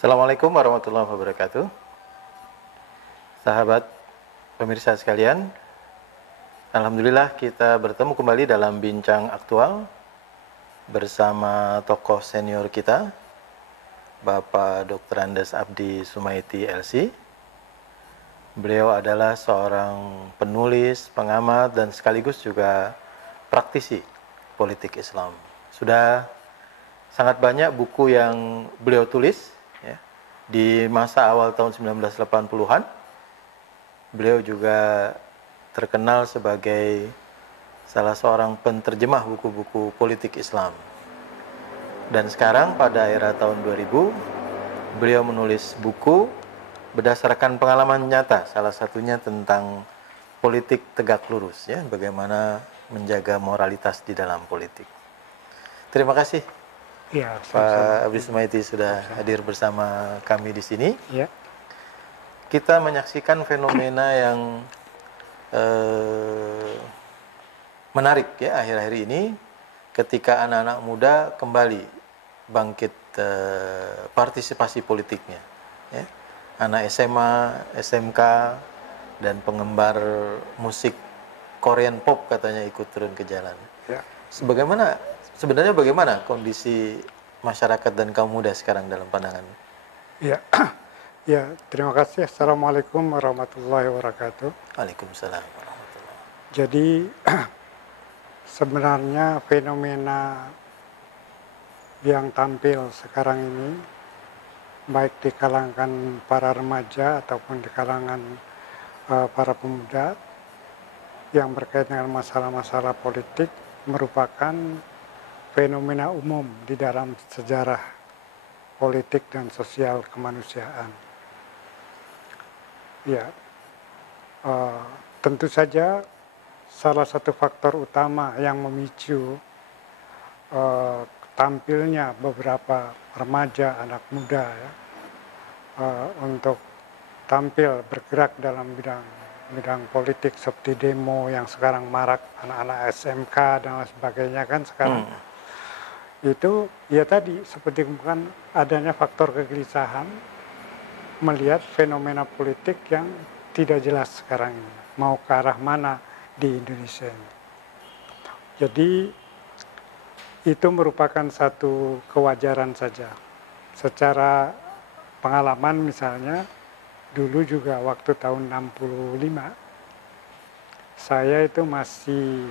Assalamualaikum warahmatullahi wabarakatuh. Sahabat pemirsa sekalian, alhamdulillah kita bertemu kembali dalam bincang aktual bersama tokoh senior kita, Bapak Dr. Andes Abdi Sumaiti LC. Beliau adalah seorang penulis, pengamat, dan sekaligus juga praktisi politik Islam. Sudah sangat banyak buku yang beliau tulis ya. Di masa awal tahun 1980-an, beliau juga terkenal sebagai salah seorang penterjemah buku-buku politik Islam. Dan sekarang pada era tahun 2000, beliau menulis buku berdasarkan pengalaman nyata, salah satunya tentang politik tegak lurus, ya, bagaimana menjaga moralitas di dalam politik. Terima kasih, Ya, Pak Abdi Sumaiti sudah hadir bersama kami di sini. Ya. Kita menyaksikan fenomena yang menarik ya akhir-akhir ini, ketika anak-anak muda kembali bangkit partisipasi politiknya. Ya. Anak SMA, SMK, dan penggemar musik Korean pop katanya ikut turun ke jalan. Ya. Sebenarnya bagaimana kondisi masyarakat dan kaum muda sekarang dalam pandangan? Ya. Ya, terima kasih. Assalamualaikum warahmatullahi wabarakatuh. Waalaikumsalam warahmatullahi. Jadi sebenarnya fenomena yang tampil sekarang ini, baik di kalangan para remaja ataupun di kalangan para pemuda yang berkaitan dengan masalah-masalah politik, merupakan fenomena umum di dalam sejarah politik dan sosial kemanusiaan. Ya, tentu saja salah satu faktor utama yang memicu tampilnya beberapa remaja, anak muda ya, untuk tampil bergerak dalam bidang politik seperti demo yang sekarang marak, anak-anak SMK dan lain sebagainya kan sekarang. Itu ya tadi seperti bukan adanya faktor kegelisahan melihat fenomena politik yang tidak jelas sekarang ini, mau ke arah mana di Indonesia ini. Jadi itu merupakan satu kewajaran saja. Secara pengalaman misalnya, dulu juga waktu tahun 65, saya itu masih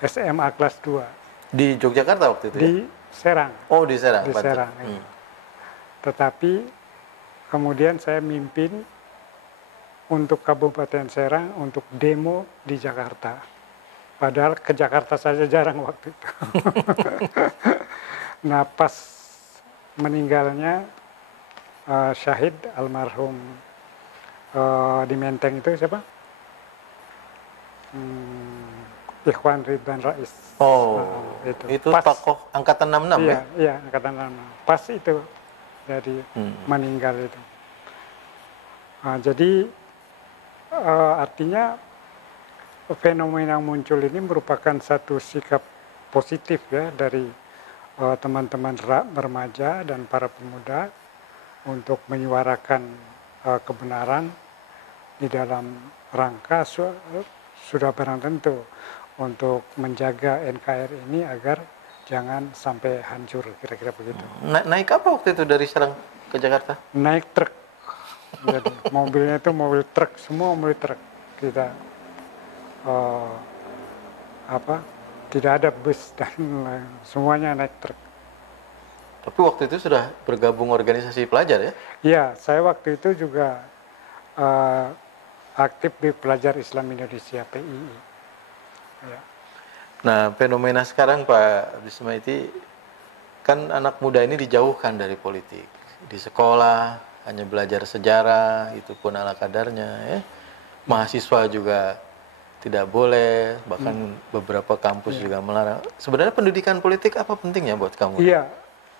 SMA kelas 2. Di Yogyakarta waktu itu di Serang. Oh, di Serang. Di Serang. Tetapi kemudian saya mimpin untuk Kabupaten Serang untuk demo di Jakarta. Padahal ke Jakarta saja jarang waktu itu. Nah, pas meninggalnya syahid almarhum di Menteng itu siapa? Ikhwan Ridwan Rais. Oh, itu pas, tokoh angkatan 66 iya, ya? Iya, angkatan 66. Pas itu jadi meninggal itu. Jadi artinya fenomena yang muncul ini merupakan satu sikap positif ya dari teman-teman remaja dan para pemuda untuk menyuarakan kebenaran di dalam rangka sudah barang tentu untuk menjaga NKRI ini agar jangan sampai hancur, kira-kira begitu. Naik apa waktu itu dari Serang ke Jakarta? Naik truk. Jadi mobilnya itu mobil truk, semua mobil truk. Kita tidak ada bus dan lain, semuanya naik truk. Tapi waktu itu sudah bergabung organisasi pelajar ya? Iya, saya waktu itu juga aktif di Pelajar Islam Indonesia PII. Ya. Nah, fenomena sekarang Pak Abdi Sumaiti, kan anak muda ini dijauhkan dari politik. Di sekolah hanya belajar sejarah, itu pun ala kadarnya ya. Mahasiswa juga tidak boleh, bahkan beberapa kampus juga melarang. Sebenarnya pendidikan politik apa pentingnya buat kamu? Iya,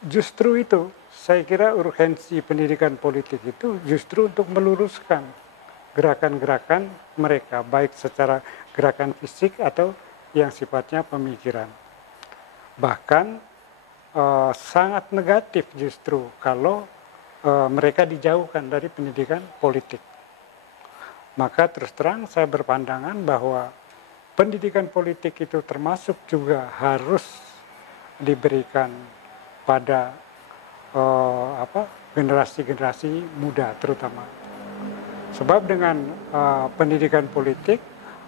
justru itu. Saya kira urgensi pendidikan politik itu justru untuk meluruskan gerakan-gerakan mereka, baik secara gerakan fisik atau yang sifatnya pemikiran. Bahkan sangat negatif justru kalau mereka dijauhkan dari pendidikan politik. Maka terus terang saya berpandangan bahwa pendidikan politik itu termasuk juga harus diberikan pada generasi-generasi muda terutama. Sebab dengan pendidikan politik,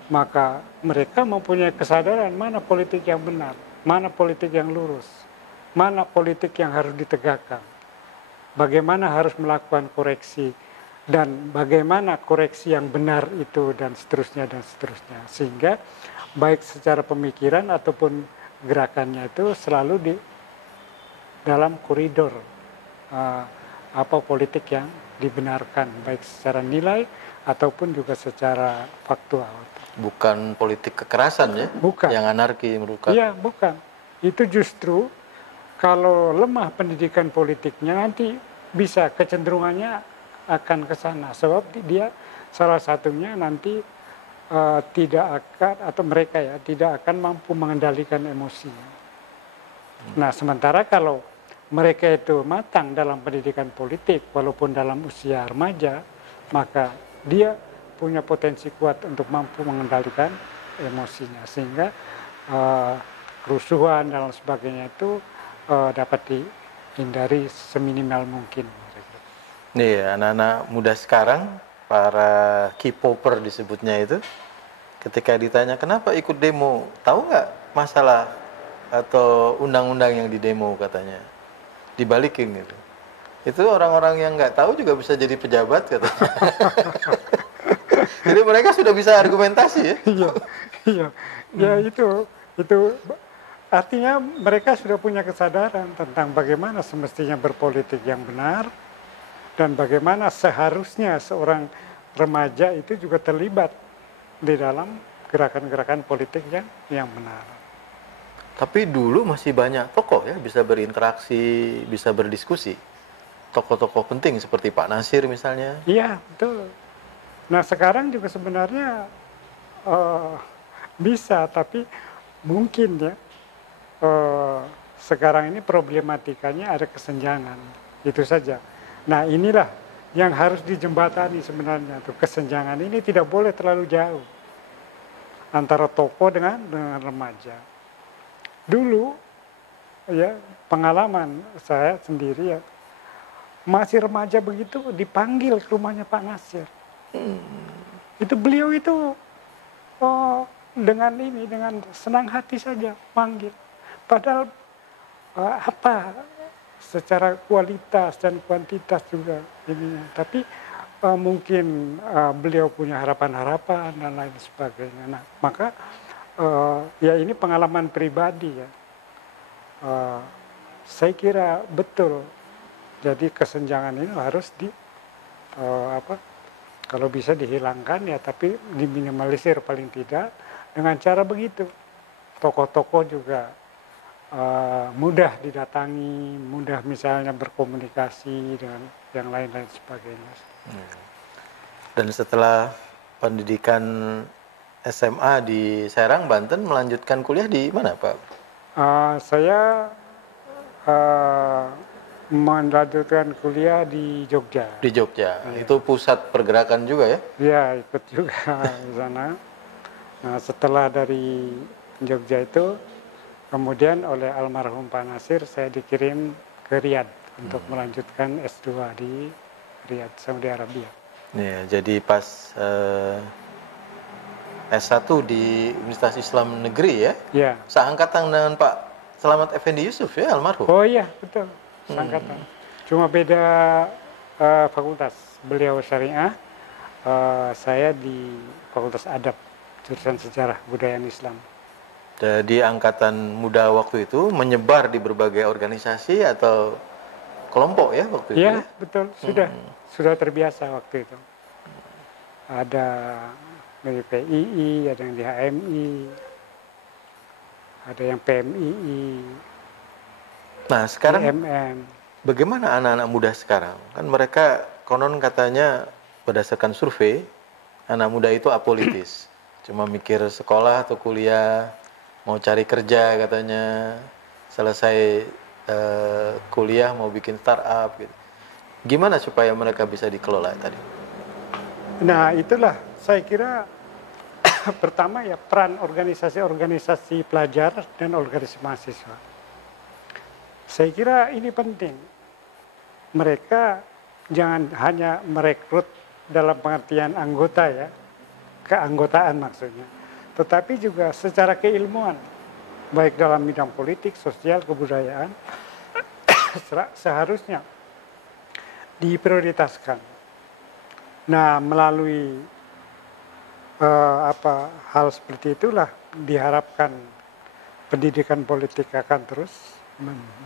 maka mereka mempunyai kesadaran mana politik yang benar, mana politik yang lurus, mana politik yang harus ditegakkan, bagaimana harus melakukan koreksi, dan bagaimana koreksi yang benar itu, dan seterusnya, dan seterusnya. Sehingga baik secara pemikiran ataupun gerakannya itu selalu di dalam koridor politik yang dibenarkan, baik secara nilai ataupun juga secara faktual. Bukan politik kekerasan ya? Bukan. Yang anarki merupakan. Iya, bukan. Itu justru kalau lemah pendidikan politiknya nanti bisa kecenderungannya akan ke sana. Sebab dia salah satunya nanti tidak akan, atau mereka ya, tidak akan mampu mengendalikan emosinya. Nah, sementara kalau mereka itu matang dalam pendidikan politik, walaupun dalam usia remaja, maka dia punya potensi kuat untuk mampu mengendalikan emosinya. Sehingga kerusuhan dan sebagainya itu dapat dihindari seminimal mungkin. Iya, anak-anak muda sekarang, para K-popper disebutnya itu, ketika ditanya kenapa ikut demo, tahu nggak masalah atau undang-undang yang didemo katanya, dibalikin gitu. Itu orang-orang yang nggak tahu juga bisa jadi pejabat katanya. Jadi mereka sudah bisa argumentasi ya. Iya, ya itu artinya mereka sudah punya kesadaran tentang bagaimana semestinya berpolitik yang benar dan bagaimana seharusnya seorang remaja itu juga terlibat di dalam gerakan-gerakan politik yang benar. Tapi dulu masih banyak tokoh ya bisa berinteraksi, bisa berdiskusi. Tokoh-tokoh penting seperti Pak Nasir misalnya. Iya, betul. Nah, sekarang juga sebenarnya bisa, tapi mungkin ya sekarang ini problematikanya ada kesenjangan, itu saja. Nah, inilah yang harus dijembatani sebenarnya. Tuh, kesenjangan ini tidak boleh terlalu jauh antara tokoh dengan remaja. Dulu ya, pengalaman saya sendiri ya, masih remaja begitu dipanggil ke rumahnya Pak Nasir. Itu beliau itu dengan senang hati saja panggil. Padahal secara kualitas dan kuantitas juga ininya. Tapi mungkin beliau punya harapan-harapan dan lain sebagainya. Nah, maka ya ini pengalaman pribadi ya. Saya kira betul. Jadi kesenjangan ini harus kalau bisa dihilangkan ya, tapi diminimalisir paling tidak dengan cara begitu. Tokoh-tokoh juga mudah didatangi, mudah misalnya berkomunikasi dengan yang lain-lain sebagainya. Dan setelah pendidikan SMA di Serang, Banten, melanjutkan kuliah di mana, Pak? Saya melanjutkan kuliah di Jogja. Di Jogja, ya. Itu pusat pergerakan juga ya? Iya, ikut juga di sana. Nah, setelah dari Jogja itu, kemudian oleh almarhum Pak Nasir, saya dikirim ke Riyadh untuk melanjutkan S2 di Riyadh, Saudi Arabia. Ya, jadi pas S1 di Universitas Islam Negeri ya? Iya. Seangkatan dengan Pak Selamat Effendi Yusuf ya, almarhum? Oh iya, betul. Seangkatan. Cuma beda fakultas. Beliau syariah, saya di Fakultas Adab, jurusan Sejarah Budayaan Islam. Jadi angkatan muda waktu itu menyebar di berbagai organisasi atau kelompok ya waktu itu? Iya, betul. Sudah terbiasa waktu itu. Ada dari PII, ada yang di HMI, ada yang PMII. Nah, sekarang IMM. Bagaimana anak-anak muda sekarang? Kan mereka konon katanya berdasarkan survei, anak muda itu apolitis. Cuma mikir sekolah atau kuliah, mau cari kerja katanya, selesai kuliah mau bikin startup gitu. Gimana supaya mereka bisa dikelola tadi? Nah, itulah saya kira pertama ya peran organisasi-organisasi pelajar dan organisasi mahasiswa. Saya kira ini penting. Mereka jangan hanya merekrut dalam pengertian anggota ya, keanggotaan maksudnya, tetapi juga secara keilmuan, baik dalam bidang politik, sosial, kebudayaan, seharusnya diprioritaskan. Nah, melalui hal seperti itulah diharapkan pendidikan politik akan terus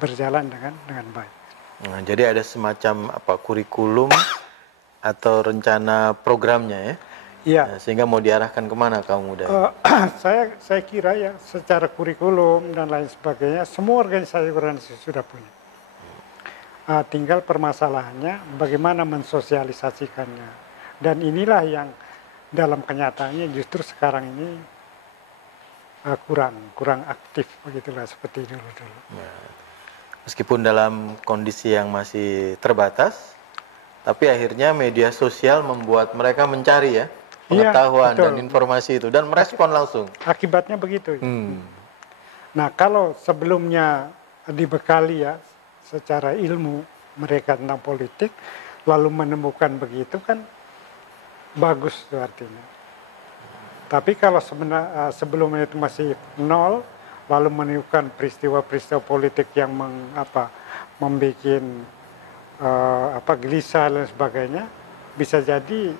berjalan dengan baik. Nah, jadi ada semacam kurikulum atau rencana programnya ya? Iya. Nah, sehingga mau diarahkan kemana kaum muda? Saya kira ya secara kurikulum dan lain sebagainya semua organisasi sudah punya. Tinggal permasalahannya bagaimana mensosialisasikannya. Dan inilah yang dalam kenyataannya justru sekarang ini kurang aktif begitulah seperti dulu. Meskipun dalam kondisi yang masih terbatas, tapi akhirnya media sosial membuat mereka mencari ya pengetahuan dan informasi itu dan merespon langsung. Akibatnya begitu. Nah, kalau sebelumnya dibekali ya secara ilmu mereka tentang politik, lalu menemukan begitu kan bagus itu artinya. Tapi kalau sebelumnya itu masih nol, lalu menemukan peristiwa-peristiwa politik yang membuat gelisah dan sebagainya, bisa jadi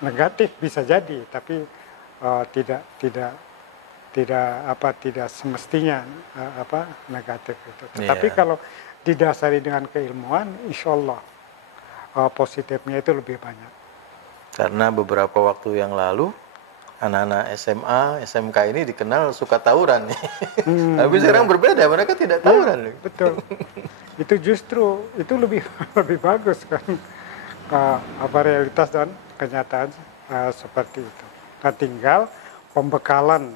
negatif, bisa jadi, tapi tidak semestinya negatif itu. Tetapi kalau didasari dengan keilmuan, insya Allah positifnya itu lebih banyak. Karena beberapa waktu yang lalu anak-anak SMA, SMK ini dikenal suka tawuran. Tapi sekarang berbeda, mereka tidak tawuran. Betul. Itu justru itu lebih bagus kan. Realitas dan kenyataan seperti itu. Nah, tinggal pembekalan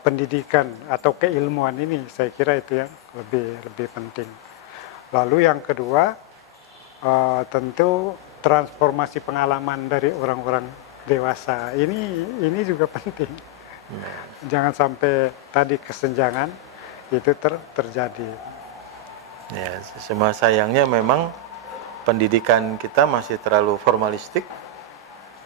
pendidikan atau keilmuan ini saya kira itu yang lebih penting. Lalu yang kedua tentu transformasi pengalaman dari orang-orang dewasa ini juga penting. Jangan sampai tadi kesenjangan itu terjadi. Ya, semua sayangnya memang pendidikan kita masih terlalu formalistik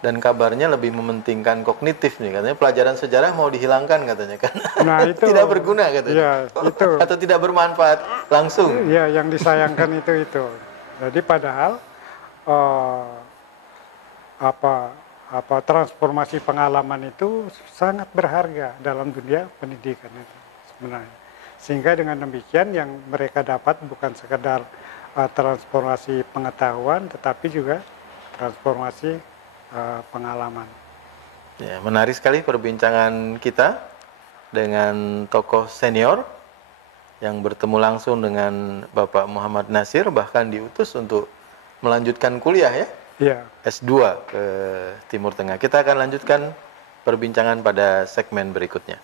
dan kabarnya lebih mementingkan kognitif nih, katanya pelajaran sejarah mau dihilangkan katanya kan. Nah, itu tidak berguna katanya. Ya, itu. Atau tidak bermanfaat langsung. Ya, yang disayangkan itu. Jadi padahal transformasi pengalaman itu sangat berharga dalam dunia pendidikan itu sebenarnya. Sehingga dengan demikian yang mereka dapat bukan sekedar transformasi pengetahuan, tetapi juga transformasi pengalaman. Ya, menarik sekali perbincangan kita dengan tokoh senior yang bertemu langsung dengan Bapak Muhammad Nasir, bahkan diutus untuk melanjutkan kuliah ya, S2 ke Timur Tengah. Kita akan lanjutkan perbincangan pada segmen berikutnya.